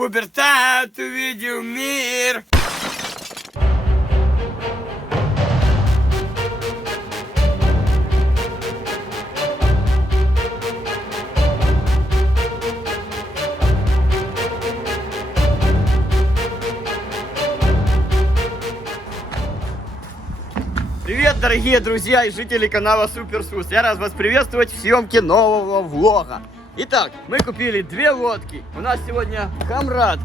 пубертат увидел мир. Привет, дорогие друзья и жители канала Супер. Я рад вас приветствовать в съемке нового влога. Итак, мы купили две лодки. У нас сегодня комрад,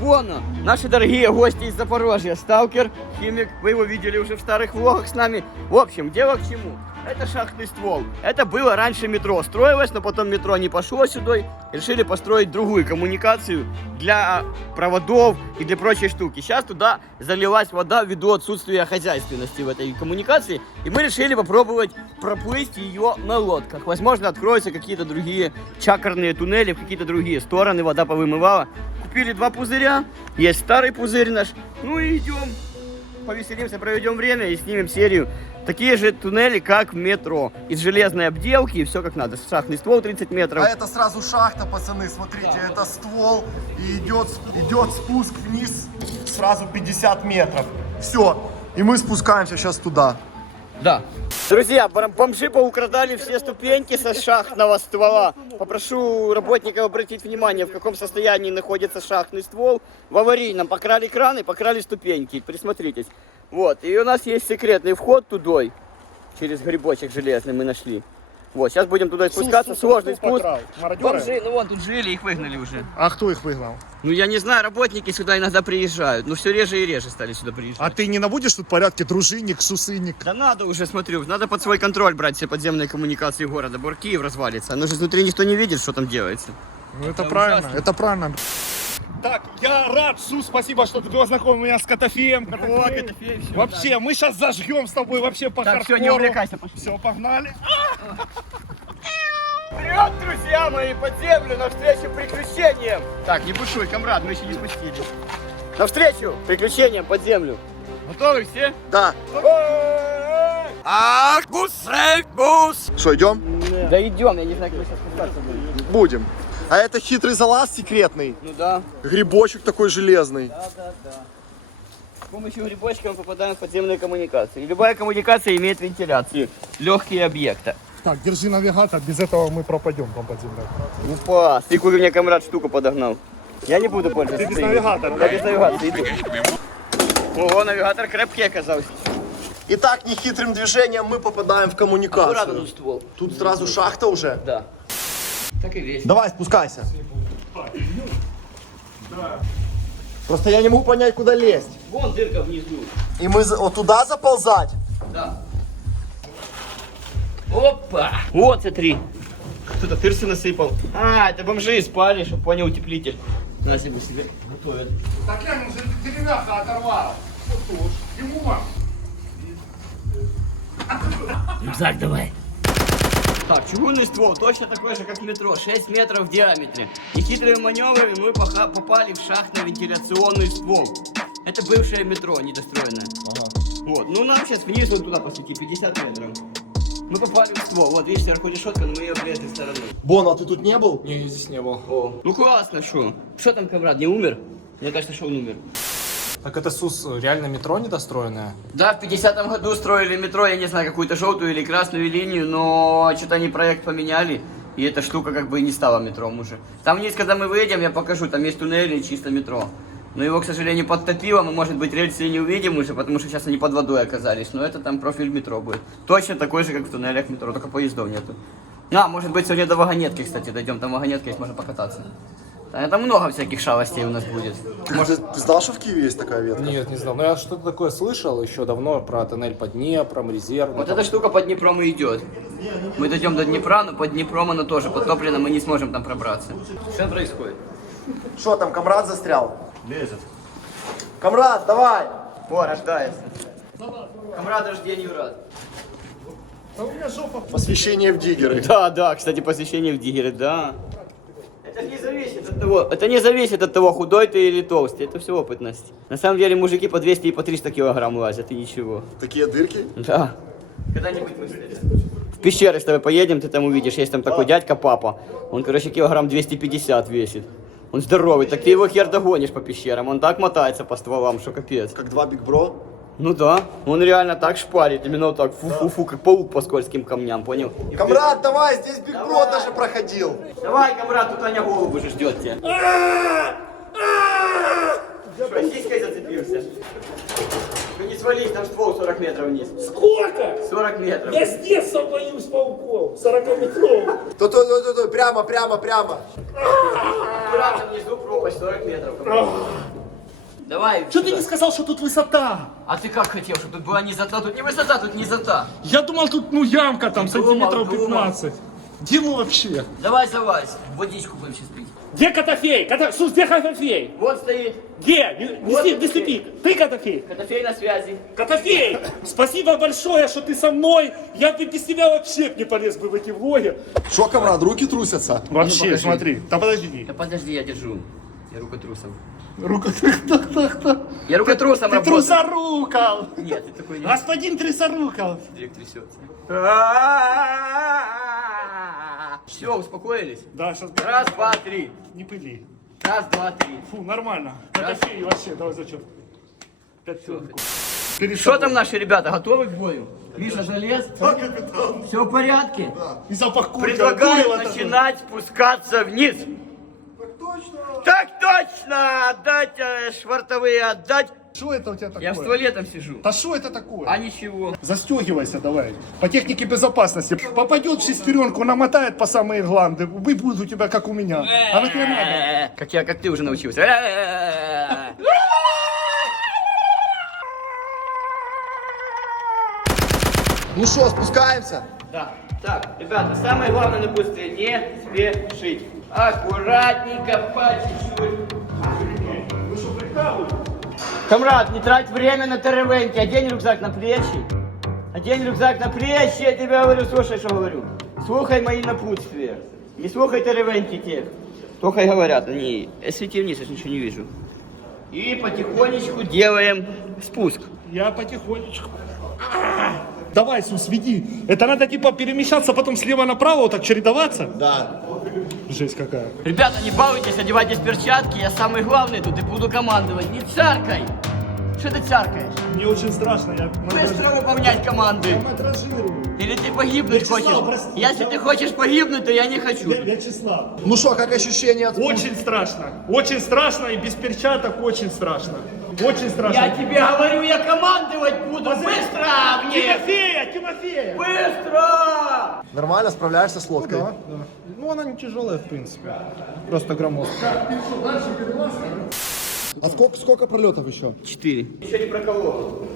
Боно, наши дорогие гости из Запорожья, сталкер, химик. Вы его видели уже в старых влогах с нами. В общем, дело к чему? Это шахтный ствол. Это было раньше метро. Строилось, но потом метро не пошло сюда. И решили построить другую коммуникацию для проводов и для прочей штуки. Сейчас туда залилась вода ввиду отсутствия хозяйственности в этой коммуникации. И мы решили попробовать проплыть ее на лодках. Возможно, откроются какие-то другие чакрные туннели, в какие-то другие стороны. Вода повымывала. Купили два пузыря. Есть старый пузырь наш. Ну и идем. Повеселимся, проведем время и снимем серию. Такие же туннели, как в метро. Из железной обделки и все как надо. Шахтный ствол 30 метров. А это сразу шахта, пацаны, смотрите, да, это ствол. И идет спуск вниз сразу 50 метров. Все, и мы спускаемся сейчас туда. Да. Друзья, бомжи поукрадали все ступеньки со шахтного ствола. Попрошу работников обратить внимание, в каком состоянии находится шахтный ствол. В аварийном покрали краны, покрали ступеньки. Присмотритесь. Вот, и у нас есть секретный вход туда, через грибочек железный мы нашли. Вот, сейчас будем туда спускаться, сложный спуск. Бомжи, ну вон тут жили, их выгнали уже. А кто их выгнал? Ну я не знаю, работники сюда иногда приезжают, но все реже и реже стали сюда приезжать. А ты не наводишь тут порядки, дружинник, сусынник? Да надо уже, смотрю, надо под свой контроль брать все подземные коммуникации города. Киев развалится, но же изнутри никто не видит, что там делается. Ну это правильно, ужасно. это правильно. Так, я рад, Сус, спасибо, что ты познакомил меня с Котофеем. Вообще, мы сейчас зажгем с тобой вообще по Так, хардкору. все, не увлекайся, пошли. Все, погнали. Вперед, друзья мои, под землю, навстречу приключениям! Так, не бушуй, комрад, мы еще не спустились. Навстречу приключениям под землю. Готовы все? Да. Ах, бус! Что, идем? Да идем, я не знаю, как мы сейчас спускаться будем. Будем. А это хитрый залаз секретный. Ну да. Грибочек такой железный. Да. С помощью грибочка мы попадаем в подземные коммуникации. И любая коммуникация имеет вентиляцию. Легкие объекты. Так, держи навигатор, без этого мы пропадем там под землей. Упа, ты куда мне комрад штуку подогнал. Я не буду пользоваться. Ты без навигатора, Я без навигации иду. Ого, навигатор крепкий оказался. Итак, нехитрым движением мы попадаем в коммуникацию. Аккуратно тут ствол. Тут сразу шахта уже? Да. Так и весь. Давай, спускайся. Просто я не могу понять, куда лезть. Вон дырка внизу. И мы вот туда заползать? Да. Опа! Вот, смотри. Кто-то тырсы насыпал. А, это бомжи спали, чтобы понял утеплитель. На себе готовят. Так я уже деревяха оторвал. Вот уж, ему. Рюкзак давай. Так, чугунный ствол, точно такой же, как в метро, 6 метров в диаметре. Нехитрыми маневрами мы попали в шахтно-вентиляционный ствол. Это бывшее метро, недостроенное. Вот, ну нам сейчас вниз, вот туда, по сути, 50 метров. Мы попали в ствол, вот, видишь, сверху решетка, но мы ее при этой стороны. Бон, а ты тут не был? Не, я здесь не был. О, ну классно, шо? Что там, комрад, не умер? Мне кажется, что он умер. Так это, Сус, реально метро недостроенное? Да, в 50-м году строили метро, я не знаю, какую-то желтую или красную линию, но что-то они проект поменяли, и эта штука как бы не стала метро уже. Там вниз, когда мы выйдем, я покажу, там есть туннели и чисто метро. Но его, к сожалению, подтопило, мы, может быть, рельсы и не увидим уже, потому что сейчас они под водой оказались, но это там профиль метро будет. Точно такой же, как в туннелях метро, только поездов нету. А, может быть, сегодня до вагонетки, кстати, дойдем, там вагонетка есть, можно покататься. Там много всяких шалостей у нас будет. Ты знал, что в Киеве есть такая ветка? Нет, не знал. Но я что-то такое слышал еще давно про тоннель под Днепром, резерв. Вот эта штука под Днепром и идет. Мы дойдем до Днепра, но под Днепром оно тоже подтоплено, мы не сможем там пробраться. Что происходит? Что там, комрад застрял? Лезет. Комрад, давай! О, рождается. Комрад рождению рад. Посвящение в диггеры. Да, кстати, посвящение в диггеры, да. Это не зависит от того, худой ты или толстый, это все опытность. На самом деле мужики по 200 и по 300 килограмм лазят, и ничего. Такие дырки? Да. Когда-нибудь мы в пещеры с тобой поедем, ты там увидишь, есть там такой дядька папа. Он, короче, килограмм 250 весит. Он здоровый, так ты его хер догонишь по пещерам. Он так мотается по стволам, что капец. Как два Биг Бро. Ну да, он реально так шпарит, именно вот так, фу-фу-фу, как паук по скользким камням, понял? Камрад, давай, здесь Биг Бро даже проходил. Давай, камрад, тут Аня голубь уже ждет тебя. Что, сиськой зацепился? Ну не свались, там ствол 40 метров вниз. Сколько? 40 метров. Я с детства боюсь пауков. 40-метровых. Тут, прямо. Аккуратно внизу пропасть 40 метров. Давай. Что ты не сказал, что тут высота? А ты как хотел, чтобы тут была низота? Тут не высота, тут низота. Я думал, тут ямка там сантиметров думал. 15. Где мы вообще? Давай залазь, водичку будем сейчас пить. Где Котофей? Сус, где Котофей? Вот стоит. Где? Вот Не спи. Ты Котофей? Котофей на связи. Котофей, спасибо большое, что ты со мной. Я бы без тебя вообще не полез бы в эти влоги. Шо, Камрад, руки трусятся? Вообще, покажи. смотри. Да подожди. Да подожди, я держу. Я рукотрусом. Рука. Я рукотрусом Ты работаю. трусорукал. Нет, ты такой не. Господин трусорукал. Директ трясется. Все, успокоились? Да, сейчас. Раз, два, три. Не пыли. Раз, два, три. Фу, нормально. Раз. Котофей вообще, давай зачет. 5 секунд. Что там наши ребята, готовы к бою? Миша залез? Да, капитан. Все в порядке? И запах курка. Предлагаю дурева начинать спускаться вниз. Так точно. Так точно! Отдать швартовые, отдать. Что это у тебя такое? Я в стволе там сижу. Да что это такое? А ничего. Застегивайся давай. По технике безопасности. Попадет в шестеренку, намотает по самые гланды. Будет у тебя как у меня. А на тебе надо. Как ты уже научился. Ну что, спускаемся? Да. Так, ребята, самое главное напутствие, не спешить. Аккуратненько, по чуть-чуть. Вы что, прикалываете? Камрад, не трать время на теревеньки, одень рюкзак на плечи. Одень рюкзак на плечи, я тебе говорю, слушай, что говорю. Слухай мои напутствия. Не слухай теревеньки тех. Только и говорят, они, свети вниз, я ж ничего не вижу. И потихонечку делаем спуск. Я потихонечку. Давай, Сус, веди. Это надо типа перемещаться потом слева направо, вот так чередоваться? Да. Жесть какая. Ребята, не балуйтесь, одевайтесь перчатки, я самый главный тут и буду командовать. Не царкай! Что ты царкаешь? Мне очень страшно, я Быстро выполнять команды. мандражирую. Или ты погибнуть Вячеслав, хочешь? прости, Если ты хочешь погибнуть, то я не хочу. Вячеслав. Ну что, как ощущение от спуска? Очень страшно. Очень страшно и без перчаток очень страшно. Очень страшно. Я тебе говорю, я командовать буду. Быстро вниз! Тимофея! Быстро! Нормально справляешься с лодкой? Да. Ну, она не тяжелая, в принципе. Просто громоздкая. А сколько пролетов еще? 4. Еще не проколол.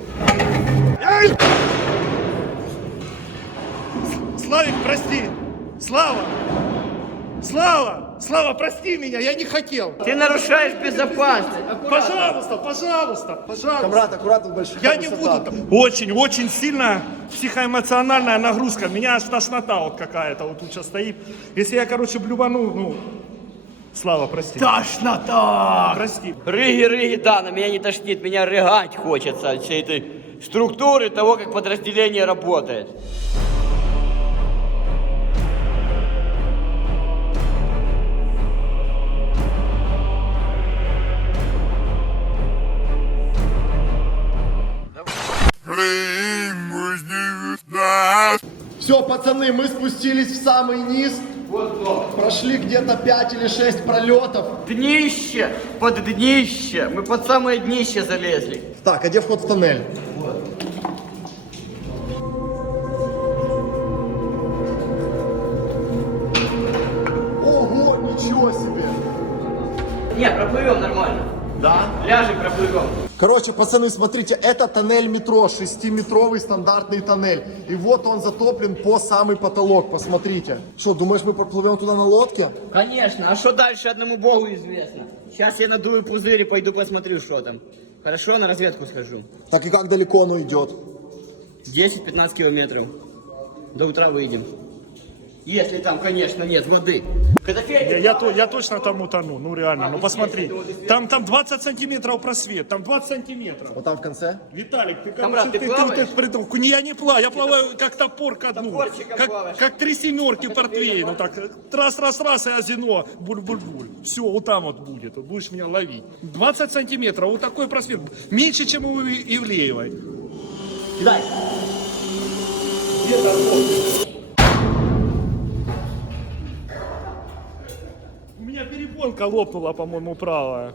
Славик, прости! Слава, прости меня, я не хотел! Ты нарушаешь безопасность. Пожалуйста! Камрад, аккуратно, большая Я не высота. буду там. Очень сильная психоэмоциональная нагрузка. Меня аж тошнота вот какая-то вот тут сейчас стоит. Если я, блювану, Слава, прости. Тошнота! Прости. Рыги, да, на меня не тошнит, меня рыгать хочется от всей этой структуры того, как подразделение работает. Все, пацаны, мы спустились в самый низ. Вот то. Прошли где-то 5 или 6 пролетов. Днище, под днище. Мы под самое днище залезли. Так, а где вход в тоннель? Ого, ничего себе! Не, проплывем нормально. Да? Ляжем, проплывем. Короче, пацаны, смотрите, это тоннель метро, 6-метровый стандартный тоннель. И вот он затоплен по самый потолок, посмотрите. Что, думаешь, мы проплывем туда на лодке? Конечно, а что дальше одному богу известно. Сейчас я надую пузырь и пойду посмотрю, что там. Хорошо, на разведку схожу. Так и как далеко оно идет? 10-15 километров. До утра выйдем. Если там, конечно, нет воды. Я точно там утону, ну реально, ну посмотри. Там 20 сантиметров просвет, там 20 сантиметров. Вот там в конце? Виталик, ты, Камрад, ты плаваешь? Не, я не плаваю, я плаваю как топор ко дну. Топорчиком плаваешь. Как 3 семерки портвейна, ну так, раз, и озино, буль-буль-буль. Все, вот там вот будет, вот будешь меня ловить. 20 сантиметров, вот такой просвет, меньше, чем у Ивлеевой. Кидай. Где-то вот. У меня перепонка лопнула, по-моему, правая.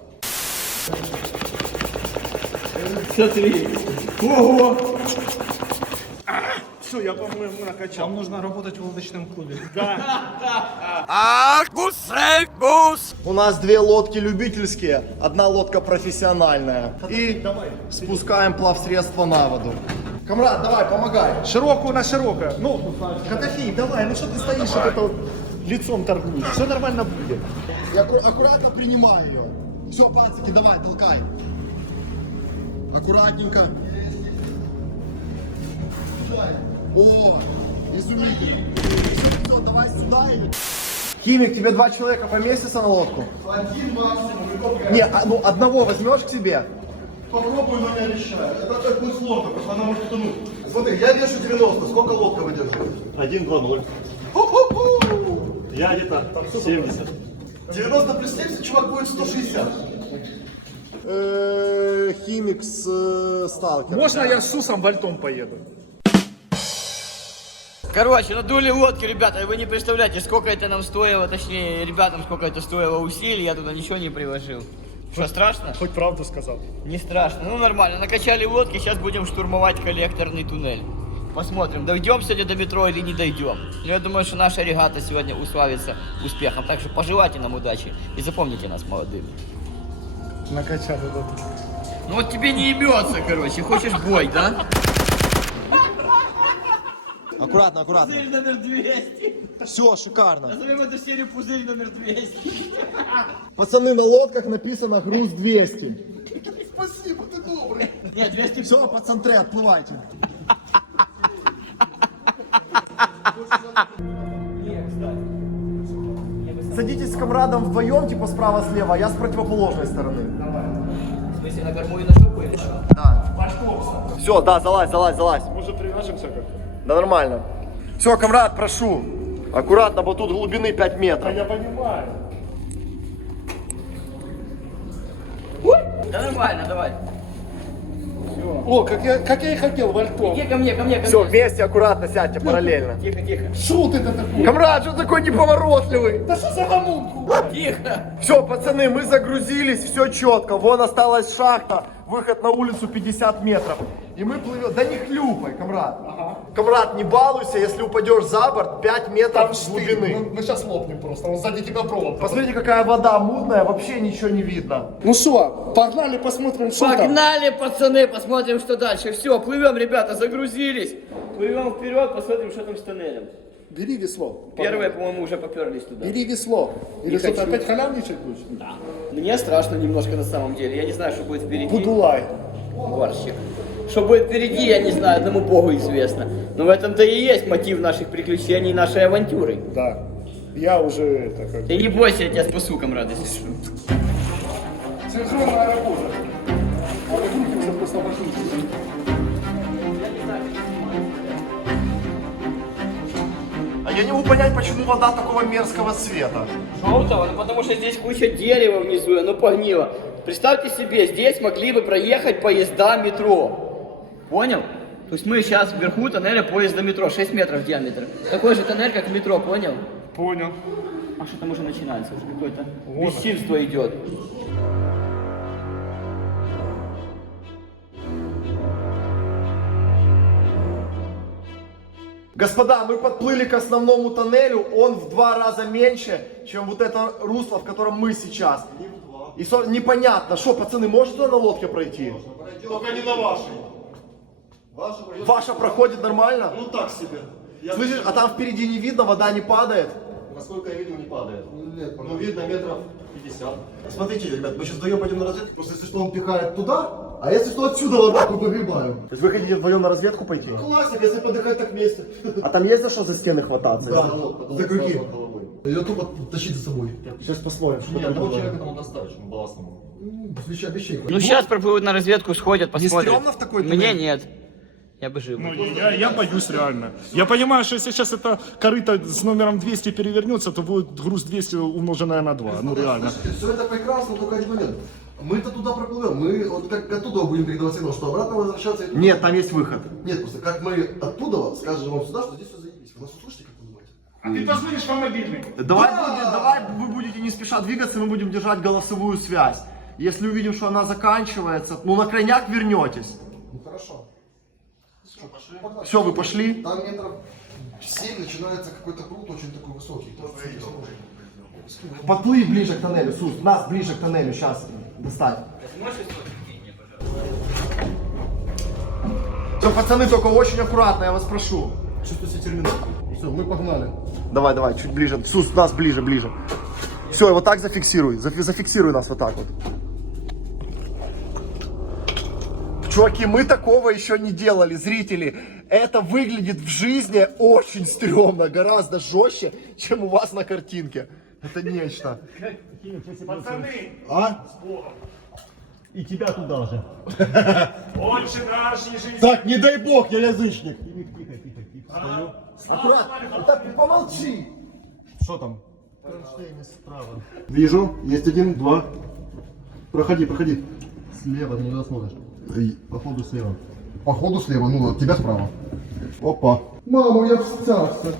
Смотри. Ого. Все, я, по-моему, накачал. Вам нужно работать в лодочном клубе. У нас 2 лодки любительские, 1 лодка профессиональная. И спускаем плавсредство на воду. Камрад, давай, помогай. Широкую на широкое. Ну, Котофей, давай, ну что ты стоишь, вот это вот лицом торгуешь? Все нормально будет. Я аккуратно принимаю ее. Все, пацики, давай, толкай. Аккуратненько. О, изумительно. Все, давай сюда и... Химик, тебе 2 человека поместятся на лодку? 1 максимум. Не, ну одного возьмешь к себе? Попробую, но не обещаю. Это так будет сложно, потому что она может утонуть. Смотри, я вешу 90. Сколько лодка выдерживает? 1-2-0. Я где-то 70. 90 плюс 70, чувак, будет 160. Химик с сталкером. Можно я с Сусом вальтом поеду? Короче, надули лодки, ребята, вы не представляете, сколько это нам стоило, точнее, ребятам сколько это стоило усилий, я туда ничего не приложил. Что, страшно? Хоть правду сказал. Не страшно, ну нормально, накачали лодки, сейчас будем штурмовать коллекторный туннель. Посмотрим, дойдем сегодня до метро или не дойдем. Но я думаю, что наша регата сегодня уславится успехом, так что пожелайте нам удачи и запомните нас молодыми. Накачали лодку. Ну вот тебе не ебется, короче, хочешь бой, да? Аккуратно, аккуратно. Пузырь номер 200. Все, шикарно. Назовем эту серию пузырь номер 200. Пацаны, на лодках написано груз 200. Спасибо, ты добрый. Нет, 200. Все, пацантры, отплывайте. Садитесь с комрадом вдвоем, типа справа-слева, а я с противоположной стороны. В смысле, на корму и на жопу или что? Да. Все, да, залазь. Мы же привяжемся как? Да нормально. Все, комрад, прошу. Аккуратно, вот тут глубины 5 метров. Я понимаю. Да нормально, давай. О, как я и хотел, вальтом. Иди ко мне, ко мне. Все, вместе аккуратно сядьте, параллельно. Тихо, тихо. Шут это такой. Комрад, что такой неповоротливый? Да что за гомунку? Тихо. Все, пацаны, мы загрузились, все четко. Вон осталась шахта, выход на улицу 50 метров. И мы плывем. Да не хлюпай, комрад. Ага. Комрад, не балуйся, если упадешь за борт, 5 метров глубины. Мы сейчас лопнем просто, он сзади тебя провод. Посмотрите, какая вода мутная, вообще ничего не видно. Ну что, погнали посмотрим, что там. Погнали, пацаны, посмотрим, что дальше. Все, плывем, ребята, загрузились. Плывем вперед, посмотрим, что там с тоннелем. Бери весло. Первые, по-моему, уже поперлись туда. Бери весло. Или Не что, ты хочу. опять халявничать будешь? Да. Мне страшно немножко на самом деле. Я не знаю, что будет впереди. Будулай. Борщик. Что будет впереди, я не знаю, одному Богу известно. Но в этом-то и есть мотив наших приключений, нашей авантюры. Да. Я уже это как... Ты не бойся, я тебя спасу, комрад, если что. Синхронная работа. А вы крутимся просто вокруг. А я не могу понять, почему вода такого мерзкого цвета. Желтого? Ну потому что здесь куча дерева внизу, оно погнило. Представьте себе, здесь могли бы проехать поезда метро. Понял? То есть мы сейчас вверху тоннеля поезда метро, 6 метров диаметр. Такой же тоннель, как метро, понял? Понял. А что там уже начинается? Уже какое-то бесчинство идет. Господа, мы подплыли к основному тоннелю, он в 2 раза меньше, чем вот это русло, в котором мы сейчас. И непонятно, что, пацаны, можно туда на лодке пройти? Только не на вашей. Ваша проходит нормально? Ну так себе. Слышишь, а там впереди не видно, вода не падает? Насколько я видел, не падает. Ну видно метров 50. Смотрите, ребят, мы сейчас даем пойдем на разведку. Просто если что, он пихает туда, А если что, отсюда вода, мы погребаем. То есть вы хотите вдвоем на разведку пойти? Классик, если подыхать, так вместе. А там есть за что за стены хвататься? Да, за круги. Ее тупо тащить за собой. Сейчас посмотрим, что Нет, там одного было. человека там достаточно, балластному. Свеча обещай. Ну сейчас проплывут на разведку, сходят, посмотрят. стрёмно в такой Мне туннель? нет. Я бы жил. Ну, я боюсь реально. Я понимаю, что если сейчас это корыто с номером 200 перевернется, то будет груз 200 умноженное на 2. Ну реально. Все это прекрасно, только один момент. Мы-то туда проплывем, мы вот как оттуда будем передавать сигнал, что обратно возвращаться. Нет, там есть выход. Нет, просто как мы оттуда скажем вам сюда, что здесь все заебись. Вы нас услышите, как вы думаете? А ты позвонишь по мобильнику. Давай вы будете не спеша двигаться, мы будем держать голосовую связь. Если увидим, что она заканчивается, ну на крайняк вернетесь. Ну хорошо. Все, вы пошли? Там метров 7 начинается какой-то пруд очень такой высокий. Подплыть ближе к тоннелю, Сус, нас ближе к тоннелю, сейчас достать. Все, пацаны, только очень аккуратно, я вас прошу. Чувствую себя терминал. Все, мы погнали. Давай, чуть ближе. Сус, нас ближе. Все, вот так зафиксируй. Зафиксируй нас вот так вот. Чуваки, мы такого еще не делали, зрители. Это выглядит в жизни очень стрёмно, гораздо жестче, чем у вас на картинке. Это нечто. Пацаны, А? И тебя туда же. больше граждан жизни. Так, не дай бог, я язычник. Аккуратно. Так, помолчи. Что там? Вижу, есть один, два. Проходи. Слева, ты не смотришь. Походу слева. Походу слева, ну от тебя справа. Опа. Мама, я встрялся.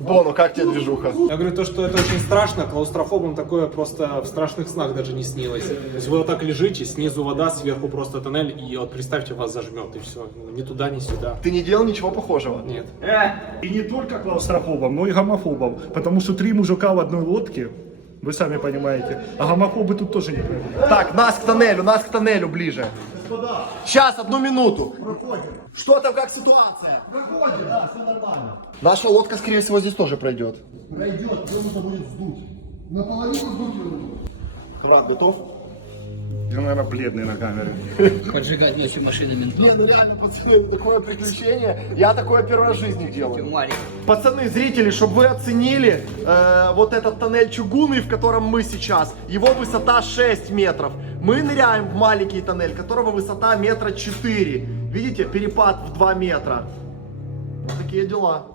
Бону, как тебе движуха? Я говорю, то, что это очень страшно, клаустрофобам такое просто в страшных снах даже не снилось. То есть вы вот так лежите, снизу вода, сверху просто тоннель, и вот представьте, вас зажмет, и все. Ни туда, ни сюда. Ты не делал ничего похожего? Нет. И не только клаустрофобам, но и гомофобам. Потому что 3 мужика в одной лодке, вы сами понимаете. А гомофобы тут тоже не пройдут. Так, нас к тоннелю ближе. Сейчас, 1 минуту. Что там, как ситуация? Проходим, да, все нормально. Наша лодка, скорее всего, здесь тоже пройдет. Пройдет, ее нужно будет сдуть. Наполовину сдуть ее нужно. Храд, готов? Я, наверное, бледный на камере. Поджигать ночью машины ментов. Не, ну реально, пацаны, такое приключение. Я такое первый раз в жизни делаю. Маленький. Пацаны, зрители, чтобы вы оценили вот этот тоннель чугунный, в котором мы сейчас, его высота 6 метров. Мы ныряем в маленький тоннель, которого высота 4 метра. Видите, перепад в 2 метра. Вот такие дела.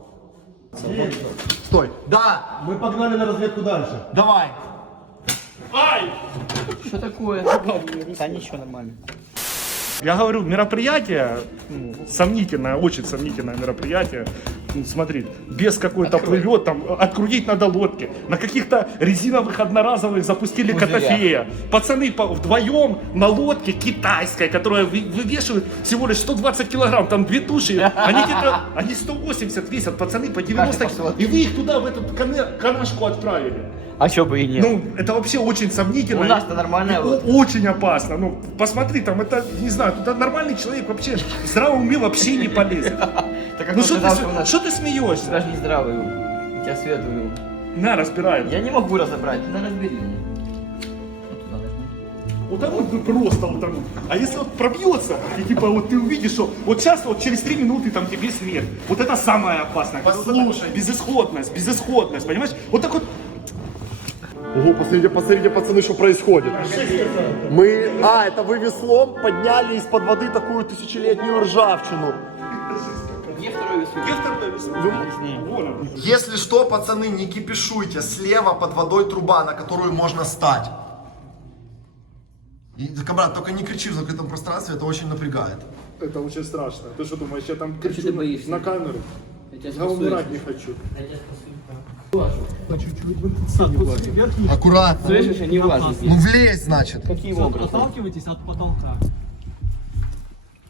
Стой. Да, Мы погнали на разведку дальше. давай. Ай! Что такое? Да ничего, нормально. Я говорю, мероприятие сомнительное, очень сомнительное мероприятие. Ну, смотри, без какой-то плывет, там, открутить надо лодки. На каких-то резиновых одноразовых запустили котофея. Пацаны вдвоем на лодке китайской, которая вывешивает всего лишь 120 килограмм, там 2 туши, они где-то, они 180 весят, пацаны по 90, и вы их туда, в эту канашку отправили. А чё бы и нет? Ну, это вообще очень сомнительно. У нас-то нормальная и лодка. очень опасно. Ну, посмотри, там, это, не знаю, туда нормальный человек вообще в здравом уме вообще не полезет. Ну, что ты смеешься? Даже не здравый ум. У тебя светлый ум. На, разбирай. Я не могу разобрать, ты разбери меня. Вот туда нажми. Утонуть бы просто утонуть. А если вот пробьется, и типа вот ты увидишь, что вот сейчас вот через 3 минуты там тебе смерть. Вот это самое опасное. Послушай. Безысходность, понимаешь? Вот так вот. Ого, посмотрите, пацаны, что происходит. Мы, это вы веслом подняли из-под воды такую тысячелетнюю ржавчину. Где второй весло? Если что, пацаны, не кипишуйте. Слева под водой труба, на которую можно стать. И, камрад, только не кричи в закрытом пространстве, это очень напрягает. Это очень страшно. Ты что думаешь, я там Ты что боишься? на камеру? Я тебя Я спасу. умирать не хочу. Я тебя спасу. Аккуратно. Слышишь, не влазь здесь. Ну влезь, значит. Каким образом? Отталкивайтесь от потолка.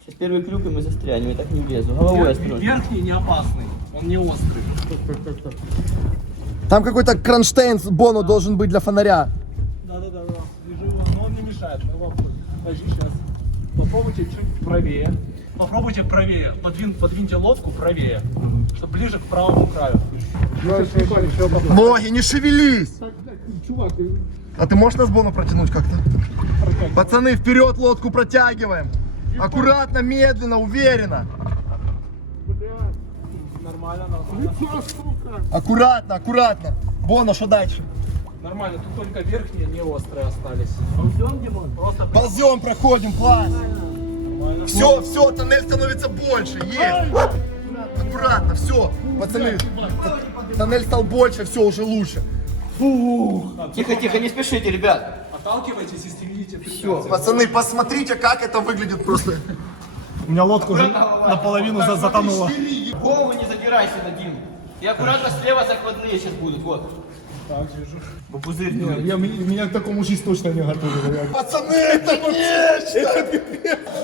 Сейчас первый крюк, и мы застрянем, я так не влезу. Головой осторожно. Верхний не опасный, он не острый. Там какой-то кронштейн с Бону должен быть для фонаря. Да. Вижу его, но он не мешает. Мы вам подожди сейчас. Попробуйте чуть правее. Попробуйте правее. Подвиньте лодку правее, чтобы ближе к правому краю. Ноги, не шевелись. Чувак, А ты можешь нас Бону протянуть как-то? Пацаны, вперед лодку протягиваем. Аккуратно, медленно, уверенно. Нормально, нормально. Аккуратно, аккуратно. Боно, что дальше? Нормально, тут только верхние не острые остались. Просто Ползем, проходим, класс. Все, все, тоннель становится больше. Есть. Аккуратно, все. Пацаны, тоннель стал больше, все, уже лучше. Тихо, тихо, не спешите, ребят. отталкивайтесь и стремитесь. Все, пацаны, посмотрите, как это выглядит просто. У меня лодка уже наполовину затонула. Голову не задирайся, Дим. И аккуратно слева закладные сейчас будут, вот. Так, держу. Пузырь. Меня к такому жизнь точно не готовили. Пацаны, это нечто!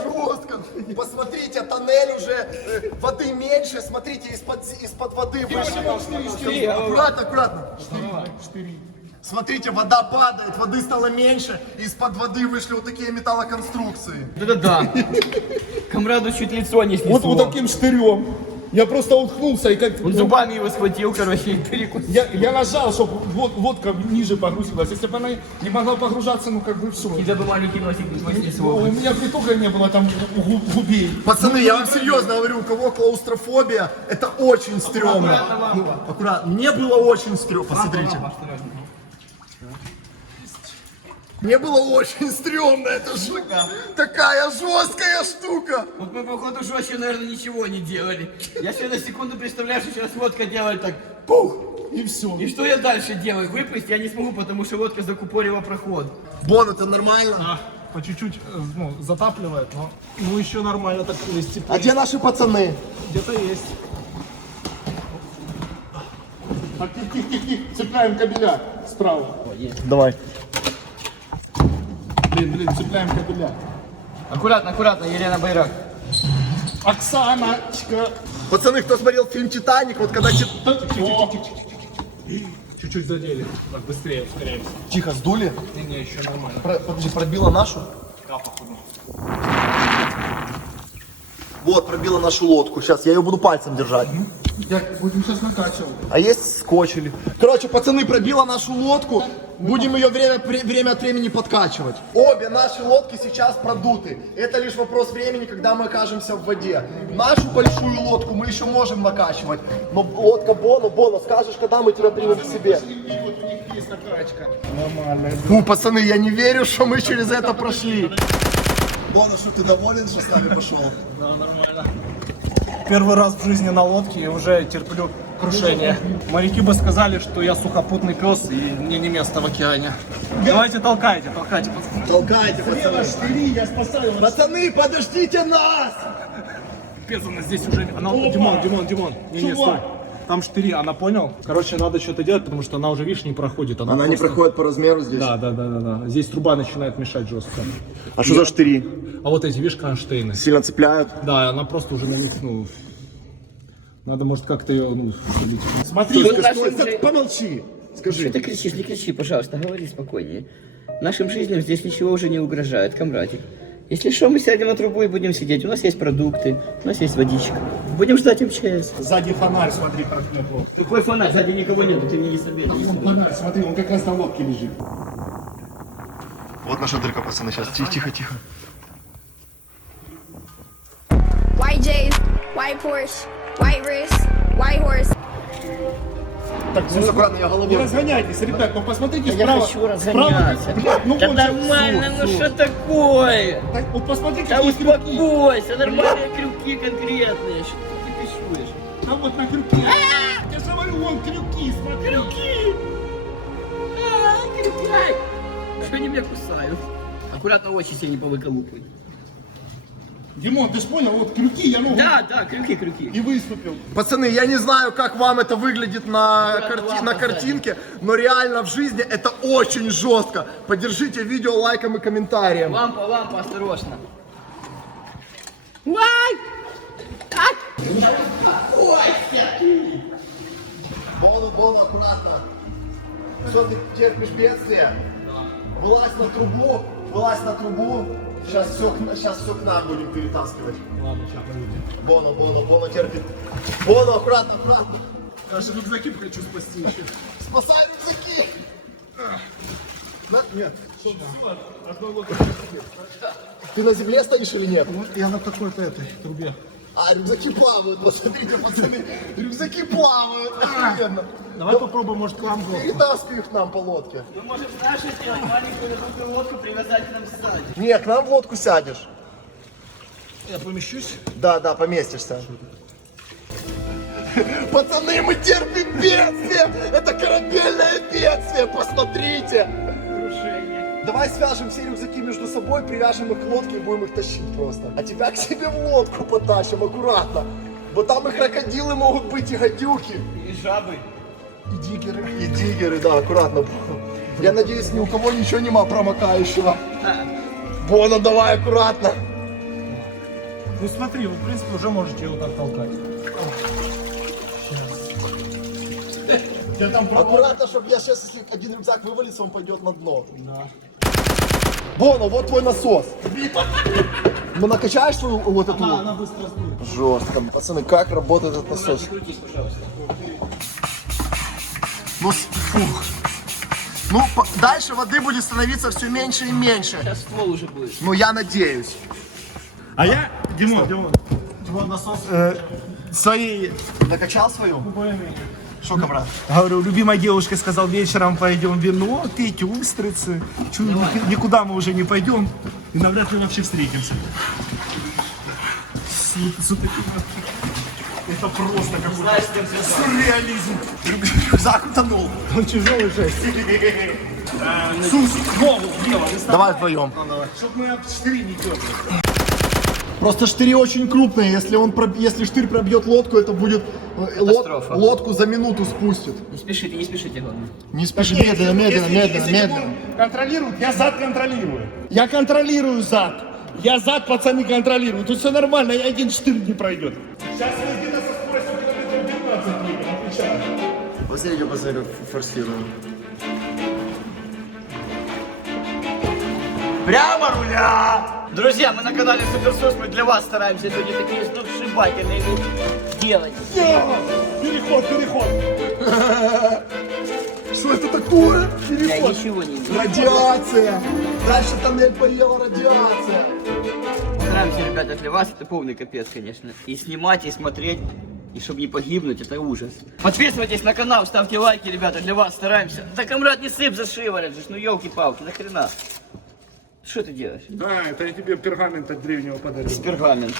Жестко! Посмотрите, тоннель уже, воды меньше, смотрите, из-под воды вышли. Аккуратно, аккуратно. Смотрите, вода падает, воды стало меньше, из-под воды вышли вот такие металлоконструкции. Да-да-да. Камраду чуть лицо не снесло. Вот таким штырем. Я просто уткнулся и как... Он зубами его схватил, короче, и перекусил. Я нажал, чтобы водка ниже погрузилась. Если бы она не могла погружаться, ну как бы все. Тебя бы маленький носик не снесло. У меня притока не было там губей. Пацаны, я вам серьезно говорю, у кого клаустрофобия, это очень стрёмно. Аккуратно. Мне было очень стрёмно, посмотрите. Мне было очень стрёмно, это же такая жесткая штука. Вот мы, походу, жестче, наверное, ничего не делали. Я себе на секунду представляю, что сейчас лодка делает так, пух, И все. и что я дальше делаю? Выпасть я не смогу, потому что лодка закупорила проход. Бон, это нормально? По чуть-чуть затапливает, но ну еще нормально так есть. А где наши пацаны? Где-то есть. Так, тихо, цепляем кабеля справа. Давай. Блин, цепляем кабеля. Аккуратно, аккуратно, Елена Байрак. Оксаночка. Пацаны, кто смотрел фильм «Титаник», вот когда... Чуть-чуть задели. Так, быстрее, ускоряемся. Тихо, сдули? Не, еще нормально. Подожди, пробила нашу? Да, походу. Вот, пробила нашу лодку. Сейчас я ее буду пальцем держать. Будем сейчас накачивать. А есть скотч или... Короче, пацаны, пробила нашу лодку. Будем ее время от времени подкачивать. Обе наши лодки сейчас продуты. Это лишь вопрос времени, когда мы окажемся в воде. Нашу большую лодку мы еще можем накачивать. Но лодка Боно, скажешь, когда мы тебя примем к себе? Нормально. Ну, пацаны, я не верю, что мы через это прошли. Боно, что ты доволен, что с нами пошел? Да, нормально. Первый раз в жизни на лодке и уже терплю крушение. Моряки бы сказали, что я сухопутный пес и мне не место в океане. Давайте толкайте, пацаны. Толкайте, пацаны. Я спасаю вас. Пацаны, подождите нас! Пец, она здесь уже... Она... Димон. Не, стой. Там штыри, она понял? Короче, надо что-то делать, потому что она уже, видишь, не проходит. Она просто... не проходит по размеру здесь? Да. Здесь труба начинает мешать жестко. А что за штыри? А вот эти, видишь, кронштейны. Сильно цепляют? Да, она просто уже на них, ну... Надо, может, как-то ее, ну, солить. Смотри, Стой, помолчи. Скажи. Что ты кричишь? Не кричи, пожалуйста, говори спокойнее. Нашим жизням здесь ничего уже не угрожает, комрадик. Если что, мы сядем на трубу и будем сидеть. У нас есть продукты, у нас есть водичка. Будем ждать МЧС. Сзади фонарь, смотри, проткнет лодку. Какой фонарь? Сзади никого нету, ты мне не советуешь. Фонарь, смотри, он как раз на лодке лежит. Вот наша дырка, пацаны, сейчас. Тихо. White J's, white Porsche, white wrist, white horse. Так, Ну, аккуратно, я не головой. разгоняйтесь, ребят, ну посмотрите Я справа. хочу разгоняться. Ну, Да вот, нормально, ну что такое? так, вот посмотрите, Да какие крюки. успокойся, нормальные крюки конкретные. Что ты кипишуешь? А вот на крюки. Я же говорю, вон крюки, смотри. Крюки! Что они меня кусают? Аккуратно очи себе не повыколупывай. Димон, ты ж понял, вот крюки, я ногу Да, крюки. и выступил. Пацаны, я не знаю, как вам это выглядит на Аккуратно, картинке, но реально в жизни это очень жестко. Поддержите видео лайком и комментарием. Лампа, осторожно. Боно, аккуратно. Что ты терпишь бедствие? Вылазь на трубу. Сейчас все к нам будем перетаскивать. Ладно, сейчас пойдем. Боно терпит. Боно, аккуратно. Даже рюкзаки хочу спасти еще. Спасай рюкзаки. Нет. Ты на земле стоишь или нет? Я на такой-то этой трубе. А, рюкзаки плавают, посмотрите, пацаны. Рюкзаки плавают, охуенно. Давай попробуем, может, к вам было. Перетаскивай их нам по лодке. Мы можем нашу сделать маленькую надутую лодку, привязать к нам сзади. Нет, к нам в лодку сядешь. Я помещусь. Да, поместишься. Пацаны, мы терпим бедствие! Это корабельное бедствие, посмотрите! Давай свяжем все рюкзаки между собой, привяжем их к лодке и будем их тащить просто. А тебя к себе в лодку потащим, аккуратно. Вот там и крокодилы могут быть, и гадюки. И жабы. И диггеры. И диггеры, да, аккуратно. Я надеюсь, ни у кого ничего нема промокающего. Бона, давай аккуратно. Ну смотри, вы, в принципе, уже можете его так толкать. Аккуратно, чтобы я сейчас, если один рюкзак вывалится, он пойдет на дно. Да. Боно, вот твой насос. Ну накачаешь свою вот эту? Она быстро сдует. Жестко. Пацаны, как работает этот насос? Крутись, пожалуйста. Ну, фух. Ну, дальше воды будет становиться все меньше и меньше. Сейчас ствол уже будет. Ну, я надеюсь. А я, Димон, Димон, насос. Свои... Накачал свою? Что, комрад? Говорю, любимой девушке сказал, вечером пойдем вино пить, устрицы. Чую, никуда мы уже не пойдем. И навряд ли вообще встретимся. Супер. Это просто какой-то сюрреализм. Рюкзак утонул. Он тяжелый жесть. Сус, ногу влево. Давай вдвоем. Чтоб мы об штыри не дёрнули. Просто штыри очень крупные. Если штырь пробьет лодку, это будет... Катастрофа. Лодку за минуту спустит. Не спешите, главное. Не спеши, медленно. контролирует, я зад контролирую. Я контролирую зад. Я зад, пацаны, контролирую. Тут все нормально, и один штырь не пройдет. Сейчас мы где-то со скоростью километров 15 едем, отвечаю. Посмотрите, форсируем. Прямо руля! Друзья, мы на канале Суперсус, мы для вас стараемся сегодня такие сногсшибательные делать. Переход. Что это такое? Я Переход. ничего не вижу. Радиация. Дальше тоннель поела радиация. Стараемся, ребята, для вас это полный капец, конечно. И снимать, и смотреть, и чтобы не погибнуть, это ужас. Подписывайтесь на канал, ставьте лайки, ребята, для вас стараемся. Да, комрад, не сыпь за шиворот, ну елки-палки, нахрена? Что ты делаешь? Да, это я тебе пергамент от древнего подарил. Пергамент.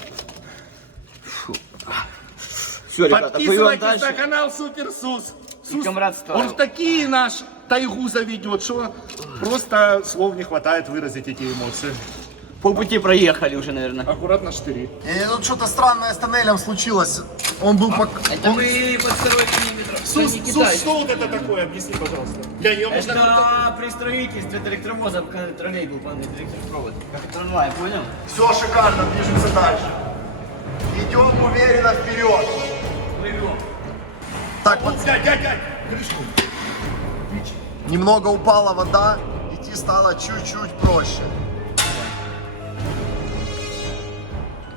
Все, ребята, пойдем Подписывайтесь дальше. на канал Суперсус. И комрад ставил. Он в такие наш тайгу заведет, что просто слов не хватает выразить эти эмоции. Полпути проехали уже, наверное. Аккуратно штыри. И тут что-то странное с тоннелем случилось. Он был Это мы под второй линией метро. Что вот это такое? Объясни, пожалуйста. Я ее можно... Это при строительстве электровоза, когда троллей был полный электропровод. Как трамвай, понял? Все шикарно, движемся дальше. Идем уверенно вперед. Прыгом. Так, вот Дядь, крышку. немного упала вода, идти стало чуть-чуть проще.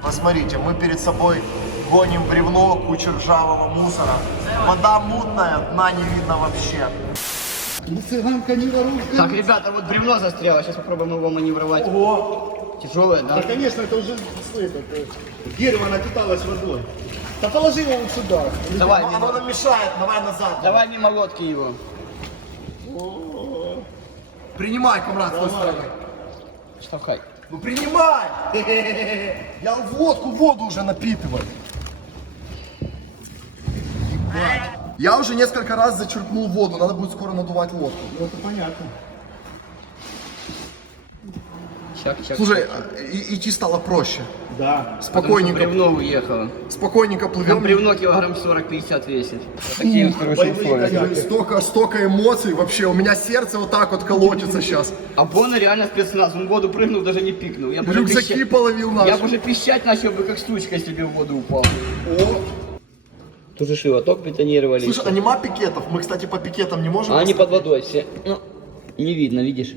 Посмотрите, мы перед собой гоним бревно, кучу ржавого мусора. Вода мутная, дна не видно вообще. Так, ребята, вот бревно застряло, сейчас попробуем его маневровать. О, Тяжелое, да? да, конечно, это уже дерево напиталось водой. Да положи его вот сюда. Давай, Оно мимо, нам мешает, давай назад. давай мимо лодки его. Принимай, комрад, с той стороны. Штовхай. Ну принимай! Я в лодку воду уже напитываю. Я уже несколько раз зачерпнул воду, надо будет скоро надувать лодку. Ну, это понятно. Щак. Слушай, идти стало проще. Да. Спокойненько. Бревно уехало. Спокойненько Там плывем. бревно килограмм 40-50 весит. Вот такие вот, короче, условия. Столько эмоций вообще. У меня сердце вот так вот колотится сейчас. А Бона реально спецназ. Он в воду прыгнул, даже не пикнул. Я бы уже Рюкзаки пищать- половил Я наши. бы уже пищать начал бы, как сучка, если бы в воду упал. О, Тут же шивоток бетонировали. слушай, а нема пикетов? Мы, кстати, по пикетам не можем. А они под поставить? водой все. Ну, не видно, видишь?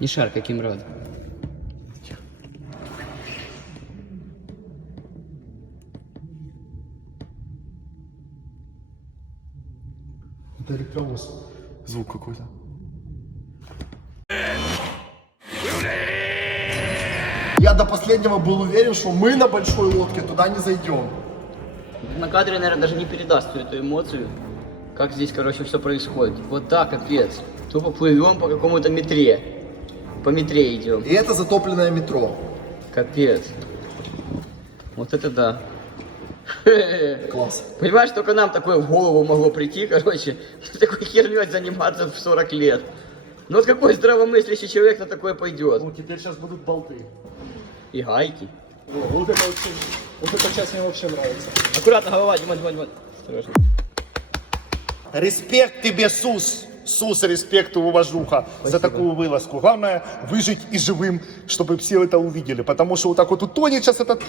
Не шар, каким рад. Это электровоз. Звук какой-то. Я до последнего был уверен, что мы на большой лодке туда не зайдем. На кадре, наверное, даже не передаст всю эту эмоцию, как здесь, короче, все происходит. Вот так, капец. Тупо плывем по какому-то метре. По метре идем. И это затопленное метро. Капец. Вот это да. Класс. Понимаешь, только нам такое в голову могло прийти, короче, такой херней заниматься в 40 лет. Ну вот какой здравомыслящий человек на такое пойдет? Ну, теперь сейчас будут болты. И гайки. Вот это очень, вот эта часть мне вообще нравится. Аккуратно, голова, Димон. Осторожно. Респект тебе, Сус! Сус, респект и уважуха за такую вылазку. Главное выжить и живым, чтобы все это увидели. Потому что вот так вот утонет сейчас этот...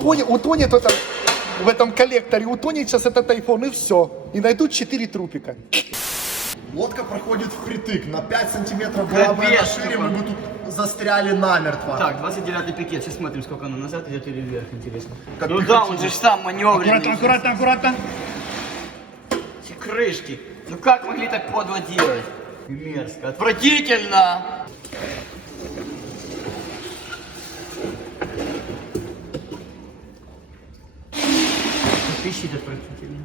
Утонет в этом коллекторе, утонет сейчас этот айфон и все. И найдут 4 трупика. Лодка проходит впритык. На 5 сантиметров была бы она шире, мы бы тут застряли намертво. Так, 29-й пикет. Сейчас смотрим, сколько она назад идет или вверх, интересно. Ну да, он же сам маневренный. Аккуратно. Эти крышки. Ну как могли так подло делать? Мерзко. Отвратительно. Пищит отвратительно.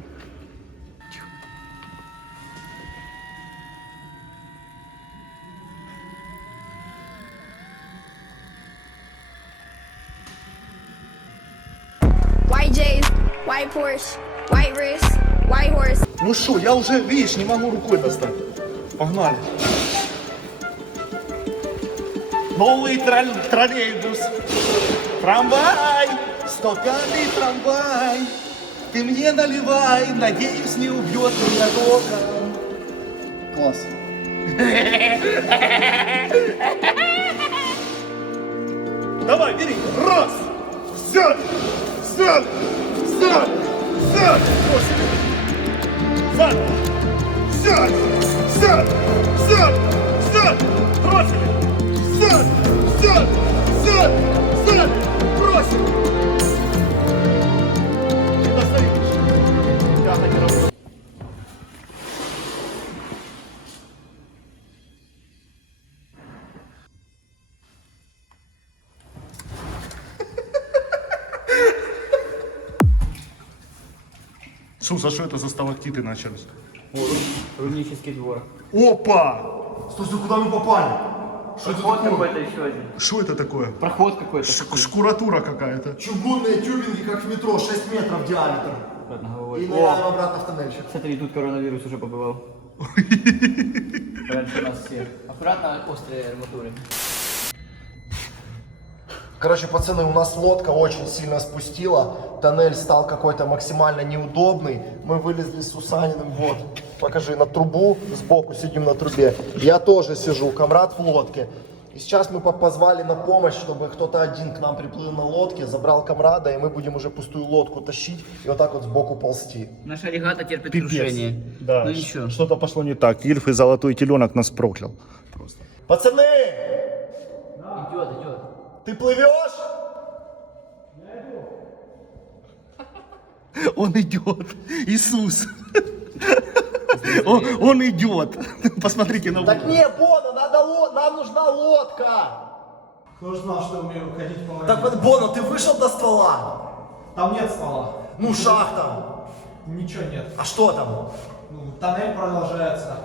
White J's, white Porsche, white wrist, white horse. Ну что, я уже, видишь, не могу рукой достать. Погнали. Новый троллейбус. Трамвай. 105-й трамвай. Ты мне наливай, надеюсь, не убьет меня током. Класс. Давай, бери. Раз. Взяли. Взяли. Взяли. Взяли. Бросили. Взяли. Бросили. Не достаешь. Я так не работаю. Сус, а что это за сталактиты начались? Руднический двор. Опа! Стой, куда мы попали? Что это Проход такое? какой-то еще один. Что это такое? Проход какой-то. Шкуратура какая-то. Чугунные тюбинги, как в метро, 6 метров диаметр. Аккуратно И головой. ныряем обратно в тоннельчик. Смотри, тут коронавирус уже побывал. Раньше нас все. Аккуратно, острые арматуры. Короче, пацаны, у нас лодка очень сильно спустила. Тоннель стал какой-то максимально неудобный. Мы вылезли с Сусаниным, вот. Покажи, на трубу, сбоку сидим на трубе. Я тоже сижу, комрад в лодке. И сейчас мы позвали на помощь, чтобы кто-то один к нам приплыл на лодке, забрал комрада, и мы будем уже пустую лодку тащить и вот так вот сбоку ползти. Наша регата терпит крушение. Да, Ну ничего. что-то пошло не так. Ильф и золотой теленок нас проклял. Пацаны, Идет. ты плывешь? Он идет. Иисус. Он идет. Посмотрите на Так не, Бона, нам нужна лодка. Кто ж знал, что я умею ходить по воде? Так вот, Бона, ты вышел до ствола? Там нет ствола. Ну, шахта. Ничего нет. А что там? Ну, тоннель продолжается.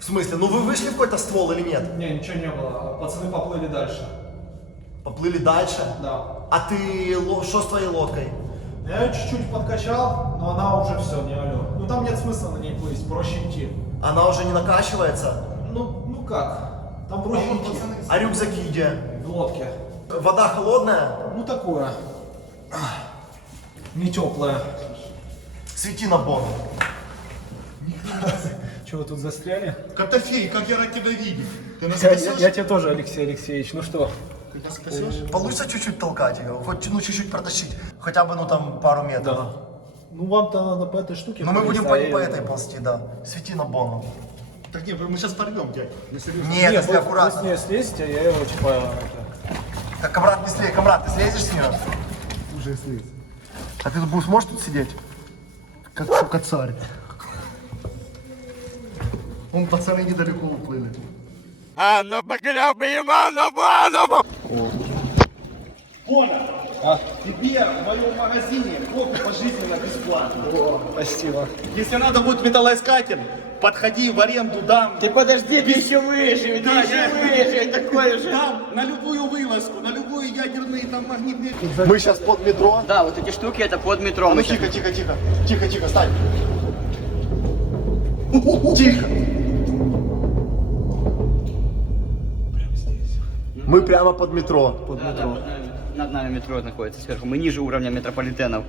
В смысле, ну вы вышли в какой-то ствол или нет? Не, ничего не было. Пацаны поплыли дальше. Поплыли дальше? Да. А ты, что с твоей лодкой? Я ее чуть-чуть подкачал, но она уже все, не алё. Ну там нет смысла на ней плыть, проще идти. Она уже не накачивается? Ну как? Там проще идти. А рюкзаки где? В лодке. Вода холодная? Ну такое. Не теплая. Свети на Бон. Чего вы тут застряли? Котофей, как я рад тебя видеть. Ты нас Я спасешь? тебе тоже, Алексей Алексеевич. Ну что? Ты нас спасешь? Получится чуть-чуть толкать ее, хоть ну чуть-чуть протащить, хотя бы ну там пару метров. Да. Ну вам-то надо по этой штуке. Но мы будем по полезть, а я- этой ползти, да. Свети на Бону. Так нет, мы сейчас порвем, дядь. Я серьезно. Нет, если вы аккуратно. с нее слезьте, я его типа... это, Так, комрад, не слезь. Комрад, ты слезешь с нее? Уже слез. А ты тут сможешь тут сидеть? Как сука царь. Вон пацаны недалеко уплыли. Тебе в моем магазине кофе пожизненно бесплатно. Спасибо. Если надо будет металлоискатель, подходи, в аренду дам. Ты подожди, ты еще выше, ты еще выше, такой же. Дам на любую вылазку, на любые ядерные там магнитные... Мы сейчас под метро. Да, вот эти штуки это под метро. А ну Мы щас- тихо, тихо, тихо. Тихо, тихо, стань. Тихо. Мы прямо под метро. Да, да, над нами метро находится сверху. Мы ниже уровня метрополитенов.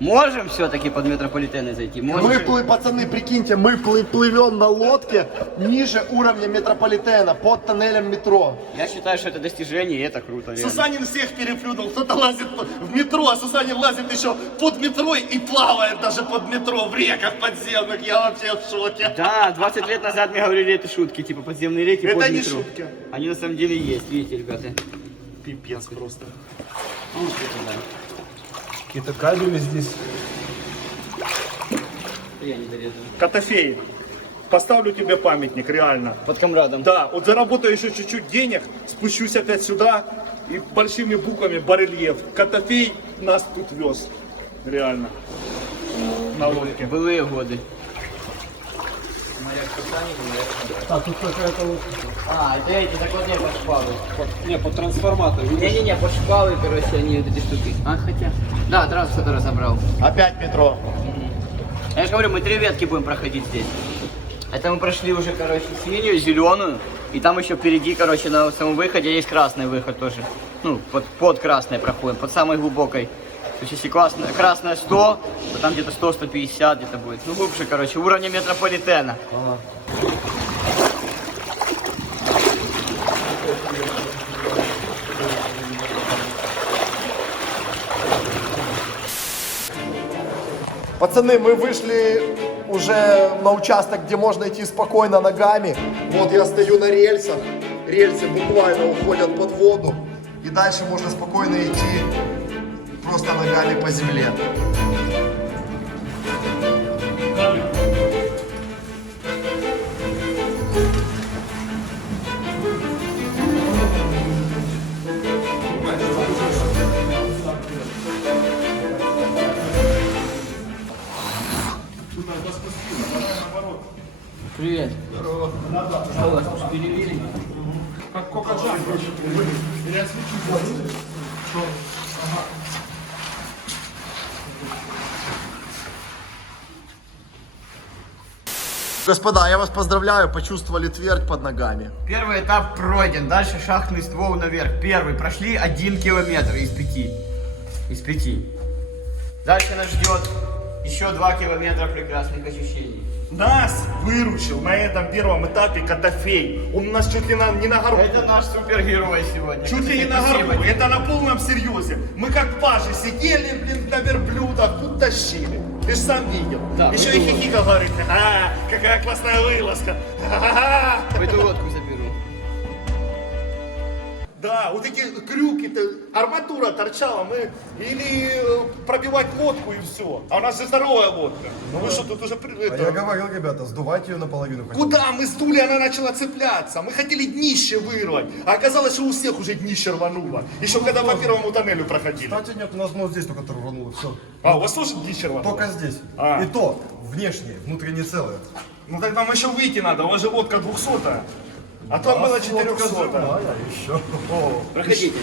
Можем все-таки под метрополитены зайти? Можем? Пацаны, прикиньте, мы плывем на лодке ниже уровня метрополитена, под тоннелем метро. Я считаю, что это достижение, и это круто. верно. Сусанин всех переплюнул. Кто-то лазит в метро, а Сусанин лазит еще под метро и плавает даже под метро в реках подземных. Я вообще в шоке. Да, 20 лет назад мне говорили это шутки, типа подземные реки Это под не метро. шутки. Они на самом деле есть, видите, ребята. Пипец просто. Ну, вот это да. Какие-то кабели здесь. Я не дорезал. Котофей, поставлю тебе памятник, реально. Под комрадом. Да, вот заработаю еще чуть-чуть денег, спущусь опять сюда и большими буквами барельеф. Котофей нас тут вез. Реально. На лодке. Былые годы. А, тут какая-то вот... А, это эти закладные под шпалы. Не, под трансформатор. видишь? Не-не-не, под шпалы, короче, они вот эти штуки. А, хотя... Да, сразу что-то разобрал. Опять метро. Я же говорю, мы 3 ветки будем проходить здесь. Это мы прошли уже, короче, синюю, зеленую. И там еще впереди, короче, на самом выходе есть красный выход тоже. Ну, под красной проходим, под самой глубокой. То есть, если красная 100, то там где-то 100-150 где-то будет. Ну, глубже, короче, уровня метрополитена. Пацаны, мы вышли уже на участок, где можно идти спокойно ногами. Вот я стою на рельсах. Рельсы буквально уходят под воду. И дальше можно спокойно идти просто ногами по земле. Привет. Здорово. Что, вас уже перевели? Как кока-джам. Господа, я вас поздравляю, почувствовали твердь под ногами. Первый этап пройден. Дальше шахтный ствол наверх. Первый. Прошли 1 километр из 5. Из 5. Дальше нас ждет еще 2 километра прекрасных ощущений. Нас выручил на этом первом этапе Котофей. Он у нас чуть ли не на горбу. Это наш супергерой сегодня. Чуть ли не на Спасибо горбу. тебе. Это на полном серьезе. Мы как пажи сидели, блин, на верблюдах, тут тащили. Ты ж сам видел. Да, Еще мы и хихика говорит, какая классная вылазка. Ха-ха-ха. Пойду лодку заберу. Да, вот эти крюки-то, арматура торчала, мы или пробивать лодку и все. А у нас же здоровая лодка. Ну вы что, тут уже... Я говорил, ребята, сдувайте ее наполовину. Куда мы сдули, она начала цепляться. Мы хотели днище вырвать, а оказалось, что у всех уже днище рвануло. Еще когда по первому тоннелю проходили. Кстати, нет, у нас вот здесь только рвануло, все. А, у вас тоже днище рвануло? Только здесь. А. И то, внешне, внутренне целое. Ну так нам еще выйти надо, у вас же лодка 200-я. А там было 400-я. Еще. Проходите.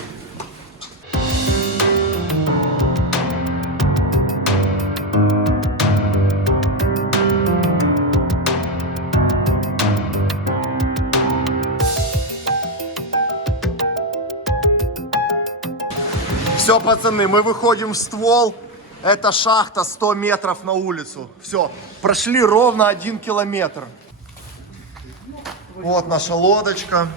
Все, пацаны, мы выходим в ствол. Это шахта 100 метров на улицу. Все, прошли ровно 1 километр. Вот наша лодочка.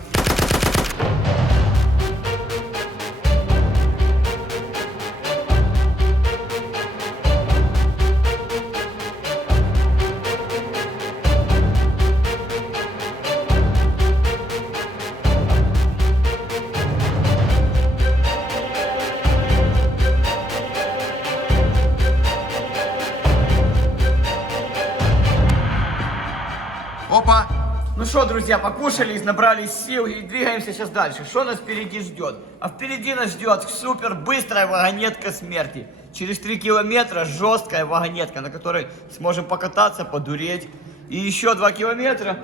Опа! Ну что, друзья, покушали, набрались сил и двигаемся сейчас дальше. Что нас впереди ждет? А впереди нас ждет супер быстрая вагонетка смерти. Через 3 километра жесткая вагонетка, на которой сможем покататься, подуреть. И еще 2 километра,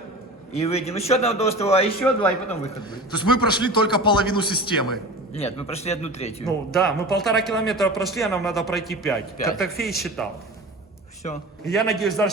и выйдем. Еще одного до острова, а еще 2, и потом выход будет. То есть мы прошли только половину системы. Нет, мы прошли 1/3. Ну да, мы 1,5 километра прошли, а нам надо пройти 5. 5. Как Фей считал. Все. Я надеюсь, дальше